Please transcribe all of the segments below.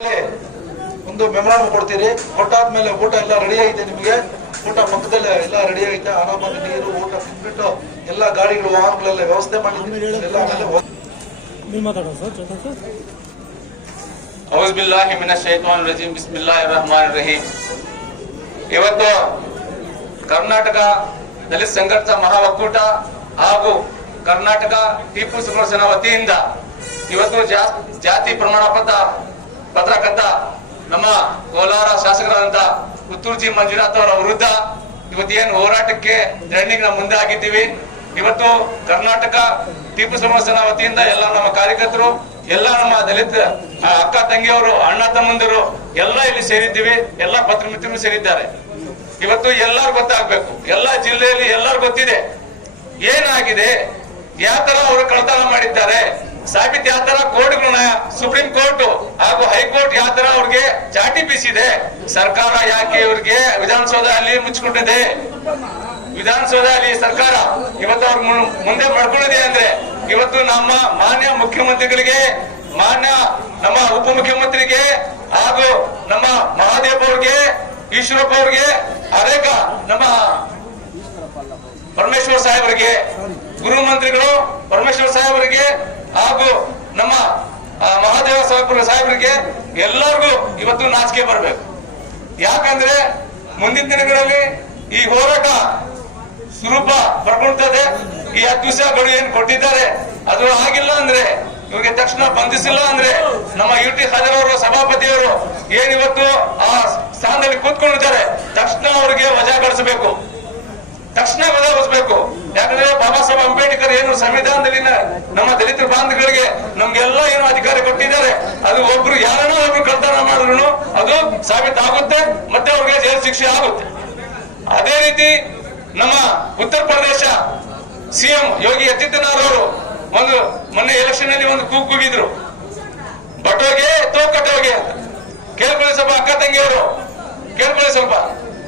ಒಂದು ಮೆಮೊರಾಂಡ ಕೊಡ್ತೀರಿ. ಕೊಟ್ಟಾದ್ಮೇಲೆ ಊಟ ಎಲ್ಲ ರೆಡಿ ಐತೆ. ನಿಮಗೆ ಊಟ ಪಕ್ಕದಲ್ಲೇ ಎಲ್ಲ ರೆಡಿ ಐತೆ. ಆರಾಮಾಗಿ ನೀರು ಊಟ ತಿನ್ಬಿಟ್ಟು ಎಲ್ಲ ಗಾಡಿಗಳು ವಾಹನಗಳೆಲ್ಲ ವ್ಯವಸ್ಥೆ ಮಾಡಿದ್ದೀವಿ. ಎಲ್ಲ ಆಮೇಲೆ ಔಜ್ ಬಿಲ್ಲಾಹಿ ಮಿನಶ್ ಶೈತಾನಿರ್ ರಜೀಮ್ ಬಿಸ್ಮಿಲ್ಲಾಹಿರ್ ರಹಮಾನಿರ್ ರಹೀಮ್. ಇವತ್ತು ಕರ್ನಾಟಕ ದಲಿತ ಸಂಘರ್ಷ ಮಹಾ ಒಕ್ಕೂಟ ಹಾಗೂ ಕರ್ನಾಟಕ ಟಿಪ್ಪು ಸುಲ್ತಾನ್ ಸೇನಾ ವತಿಯಿಂದ ಇವತ್ತು ಜಾತಿ ಪ್ರಮಾಣ ಪತ್ರಕರ್ತ ನಮ್ಮ ಕೋಲಾರ ಶಾಸಕರಾದಂತ ಪುತ್ತೂರ್ಜಿ ಮಂಜುನಾಥ್ ಅವರ ವಿರುದ್ಧ ಇವತ್ತೇನು ಹೋರಾಟಕ್ಕೆ ಧರಣಿಗೆ ನಾವು ಮುಂದೆ ಆಗಿದ್ದೀವಿ. ಇವತ್ತು ಕರ್ನಾಟಕ ಟಿಪ್ಪು ಸುಲ್ತಾನ್ ಸೇನಾ ವತಿಯಿಂದ ಎಲ್ಲ ನಮ್ಮ ಕಾರ್ಯಕರ್ತರು, ಎಲ್ಲ ನಮ್ಮ ದಲಿತ ಅಕ್ಕ ತಂಗಿಯವರು, ಅಣ್ಣ ತಮ್ಮಂದಿರು ಎಲ್ಲ ಇಲ್ಲಿ ಸೇರಿದ್ದೀವಿ. ಎಲ್ಲ ಪತ್ರ ಮಿತ್ರರು ಸೇರಿದ್ದಾರೆ. ಇವತ್ತು ಎಲ್ಲರೂ ಗೊತ್ತಾಗ್ಬೇಕು, ಎಲ್ಲ ಜಿಲ್ಲೆಯಲ್ಲಿ ಎಲ್ಲರೂ ಗೊತ್ತಿದೆ ಏನಾಗಿದೆ, ಯಾವ ತರ ಅವರು ಕಳ್ತನ ಮಾಡಿದ್ದಾರೆ, ಸಾಬೀತ್ ಯಾವ ತರ ಕೋರ್ಟ್ಗಳನ್ನ ಸುಪ್ರೀಂ ಕೋರ್ಟ್ ಹಾಗೂ ಹೈಕೋರ್ಟ್ ಯಾವ ತರ ಅವ್ರಿಗೆ ಚಾಟಿ ಬೀಸಿದೆ, ಸರ್ಕಾರ ಯಾಕೆ ಇವ್ರಿಗೆ ವಿಧಾನಸೌಧ ಅಲ್ಲಿ ಮುಚ್ಚಿಕೊಂಡಿದೆ, ವಿಧಾನಸೌಧ ಅಲ್ಲಿ ಸರ್ಕಾರ ಇವತ್ತು ಅವ್ರ ಮುಂದೆ ಮಾಡ್ಕೊಂಡಿದೆ ಅಂದ್ರೆ ಇವತ್ತು ನಮ್ಮ ಮಾನ್ಯ ಮುಖ್ಯಮಂತ್ರಿಗಳಿಗೆ, ಮಾನ್ಯ ನಮ್ಮ ಉಪಮುಖ್ಯಮಂತ್ರಿಗೆ ಹಾಗೂ ನಮ್ಮ ಮಹಾದೇವ್ ಅವ್ರಿಗೆ, ಈಶ್ವರಪ್ಪ ಅವ್ರಿಗೆ, ಅನೇಕ ನಮ್ಮ ಪರಮೇಶ್ವರ್ ಸಾಹೇಬರಿಗೆ, ಗೃಹ ಮಂತ್ರಿಗಳು ಪರಮೇಶ್ವರ್ ಸಾಹೇಬರಿಗೆ ಹಾಗೂ ನಮ್ಮ ಮಹಾದೇವ ಸಾಹೇಬರಿಗೆ ಎಲ್ಲರಿಗೂ ಇವತ್ತು ನಾಚಿಕೆ ಬರಬೇಕು. ಯಾಕಂದ್ರೆ ಮುಂದಿನ ದಿನಗಳಲ್ಲಿ ಈ ಹೋರಾಟ ಸ್ವರೂಪ ಪಡ್ಕೊಳ್ತದೆ. ಈ 10 ದಿವಸಗಳು ಏನ್ ಕೊಟ್ಟಿದ್ದಾರೆ ಅದು ಆಗಿಲ್ಲ ಅಂದ್ರೆ, ಇವ್ರಿಗೆ ತಕ್ಷಣ ಬಂಧಿಸಿಲ್ಲ ಅಂದ್ರೆ ನಮ್ಮ UT ಖಾದರ್ ಅವರು ಸಭಾಪತಿಯವರು ಏನಿವತ್ತು ಆ ಸ್ಥಾನದಲ್ಲಿ ಕೂತ್ಕೊಂಡಿದ್ದಾರೆ, ತಕ್ಷಣ ಅವರಿಗೆ ವಜಾಗೊಳಿಸಬೇಕು, ತಕ್ಷಣ ವಜಾಗೊಳಿಸಬೇಕು. ಯಾಕಂದ್ರೆ ಬಾಬಾ ಸಾಹೇಬ್ ಅಂಬೇಡ್ಕರ್ ಏನು ಸಂವಿಧಾನದಲ್ಲಿ ನಮ್ಮ ದಲಿತರ ಬಾಂಧವಗಳಿಗೆ ನಮ್ಗೆಲ್ಲ ಏನು ಅಧಿಕಾರ ಕೊಟ್ಟಿದ್ದಾರೆ, ಅದು ಒಬ್ರು ಯಾರನ್ನೋ ಒಬ್ರು ಕಳ್ತನ ಮಾಡಿದ್ರು ಅದು ಸಾಬೀತಾಗುತ್ತೆ, ಮತ್ತೆ ಅವ್ರಿಗೆ ಜೈಲು ಶಿಕ್ಷೆ ಆಗುತ್ತೆ. ಅದೇ ರೀತಿ ನಮ್ಮ ಉತ್ತರ ಪ್ರದೇಶ CM ಯೋಗಿ ಆದಿತ್ಯನಾಥ್ ಅವರು ಒಂದು ಮೊನ್ನೆ ಎಲೆಕ್ಷನ್ ಅಲ್ಲಿ ಒಂದು ಕೂಗಿದ್ರು, ಬಟೋಗೆ ತೋ ಕಟೋಗೆ ಅಂತ. ಕೇಳ್ಕೊಳ್ಳಿ ಸ್ವಲ್ಪ ಅಕ್ಕ ತಂಗಿಯವರು, ಕೇಳ್ಕೊಳ್ಳಿ ಸ್ವಲ್ಪ,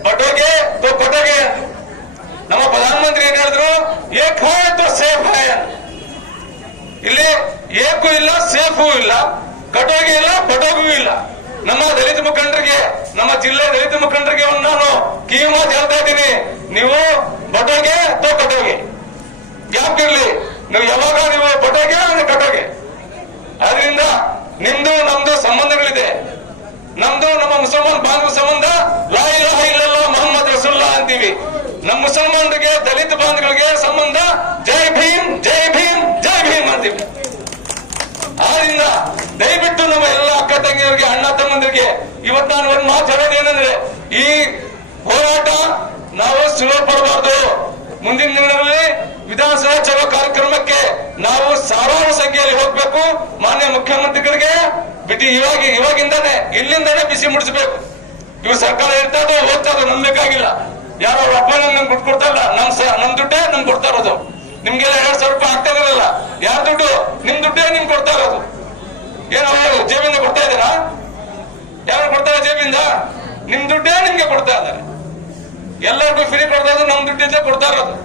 ಬಟೋಗೆ ತೋ ಕಟೋಗೆ ಅಂತ. ನಮ್ಮ ಪ್ರಧಾನಮಂತ್ರಿ ಏನ್ ಹೇಳಿದ್ರು, ಏಕ್ ಹೈ ತೋ ಸೇಫ್ ಹೈ ಅಂತ. ಇಲ್ಲಿ ಏಕೂ ಇಲ್ಲ, ಸೇಫೂ ಇಲ್ಲ, ಕಟೋಗೆ ಇಲ್ಲ, ಬಟೋಗೂ ಇಲ್ಲ. ನಮ್ಮ ದಲಿತ ಮುಖಂಡರಿಗೆ, ನಮ್ಮ ಜಿಲ್ಲೆ ದಲಿತ ಮುಖಂಡರಿಗೆ ನಾನು ಕಿವಿಮಾತು ಹೇಳ್ತಾ ಇದ್ದೀನಿ, ನೀವು ಬಟೋಗೆ ತೋ ಕಟೋಗೆ ಗ್ಯಾಪ್ ಇರ್ಲಿ. ನೀವು ಯಾವಾಗ ನೀವು ಬಟೋಗೆ ಅಂದ್ರೆ ಕಟೋಗೆ. ಅದರಿಂದ ನಿಮ್ದು ನಮ್ದು ಸಂಬಂಧಗಳಿದೆ. ನಮ್ದು ನಮ್ಮ ಮುಸಲ್ಮಾನ್ ಬಾಂಧವ ಸಂಬಂಧ ಲಾ ಇಲಾಹ ಇಲ್ಲಲ್ಲಾಹ್ ಮುಹಮ್ಮದ್ ರಸೂಲುಲ್ಲಾಹ್ ಅಂತೀವಿ. ನಮ್ಮ ಮುಸಲ್ಮಾನರಿಗೆ, ದಲಿತ ಬಾಂಧವಗಳಿಗೆ ಸಂಬಂಧ ಜೈ ಭೀಮ್, ಜೈ ಭೀಮ್, ಜೈ ಭೀಮ್ ಅಂತೀವಿ. ಆದ್ರಿಂದ ದಯವಿಟ್ಟು ನಮ್ಮ ಎಲ್ಲ ಅಕ್ಕ ತಂಗಿಯವರಿಗೆ, ಅಣ್ಣ ತಮ್ಮಂದಿರಿಗೆ ಇವತ್ತು ನಾನು ಒಂದು ಮಾತು ಹೇಳೋದೇನೆಂದ್ರೆ, ಈ ಹೋರಾಟ ನಾವು ಸುಲಭ ಪಡಬಾರ್ದು. ಮುಂದಿನ ದಿನಗಳಲ್ಲಿ ವಿಧಾನಸಭಾ ಚಲೋ ಕಾರ್ಯಕ್ರಮಕ್ಕೆ ನಾವು ಸಾವಿರಾರು ಸಂಖ್ಯೆಯಲ್ಲಿ ಹೋಗ್ಬೇಕು. ಮಾನ್ಯ ಮುಖ್ಯಮಂತ್ರಿಗಳಿಗೆ ಇವಾಗಿಂದಾನೆ ಇಲ್ಲಿಂದಾನೆ ಬಿಸಿ ಮುಡಿಸಬೇಕು. ಇವ್ರು ಸರ್ಕಾರ ಇರ್ತದೋ ಹೋಗ್ತದೋ ನಂಬೇಕಾಗಿಲ್ಲ. ಯಾರೋ ಅಪ್ಪ ನಮ್ಗೆ ದುಡ್ಡು ಕೊಡ್ತಾ ಇಲ್ಲ, ನಮ್ ದುಡ್ಡೇ ನಮ್ಗೆ ಕೊಡ್ತಾ ಇರೋದು. ನಿಮ್ಗೆಲ್ಲ 2,000 ರೂಪಾಯಿ ಆಗ್ತಾ ಇರಲಿಲ್ಲ, ಯಾರ ದುಡ್ಡು? ನಿಮ್ ದುಡ್ಡೇ ನಿಮ್ಗೆ ಕೊಡ್ತಾ ಇರೋದು. ಏನೋ ಜೇಬಿಂದ ಕೊಡ್ತಾ ಇದ್ದೀರಾ? ಯಾರು ಕೊಡ್ತಾರೆ ಜೇಬಿಂದ? ನಿಮ್ ದುಡ್ಡೇ ನಿಮ್ಗೆ ಕೊಡ್ತಾ ಇದ್ದಾರೆ. ಎಲ್ಲರಿಗೂ ಫ್ರೀ ಕೊಡ್ತಾ ಇರೋದು ನಮ್ ದುಡ್ಡಿಂದ ಕೊಡ್ತಾ ಇರೋದು.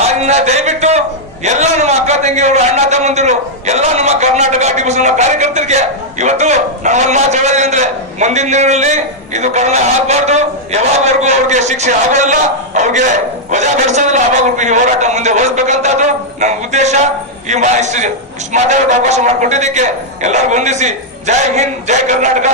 ಆದ್ರಿಂದ ದಯವಿಟ್ಟು ಎಲ್ಲ ನಮ್ಮ ಅಕ್ಕ ತಂಗಿಯವರು, ಅಣ್ಣ ತಮ್ಮಂದಿರು, ಎಲ್ಲ ನಮ್ಮ ಕರ್ನಾಟಕ ಟಿಪ್ಪು ಸುಲ್ತಾನ್ ಕಾರ್ಯಕರ್ತರಿಗೆ ಇವತ್ತು ನಾವು ಒಂದು ಮಾತು ಹೇಳೋದಂದ್ರೆ, ಮುಂದಿನ ದಿನಗಳಲ್ಲಿ ಇದು ಕಡಿಮೆ ಆಗಬಾರ್ದು. ಯಾವಾಗವರೆಗೂ ಅವ್ರಿಗೆ ಶಿಕ್ಷೆ ಆಗೋದಿಲ್ಲ, ಅವ್ರಿಗೆ ವಜಾ ಬಡಿಸೋದಿಲ್ಲ, ಅವಾಗವರೆಗೂ ಈ ಹೋರಾಟ ಮುಂದೆ ಹೋಗ್ಬೇಕಂತದ್ದು ನಮ್ಮ ಉದ್ದೇಶ. ಇಷ್ಟು ಮಾತಾಡೋಕೆ ಅವಕಾಶ ಮಾಡಿಕೊಟ್ಟಿದ್ದಕ್ಕೆ ಎಲ್ಲರಿಗೂ ವಂದಿಸಿ ಜೈ ಹಿಂದ್, ಜೈ ಕರ್ನಾಟಕ,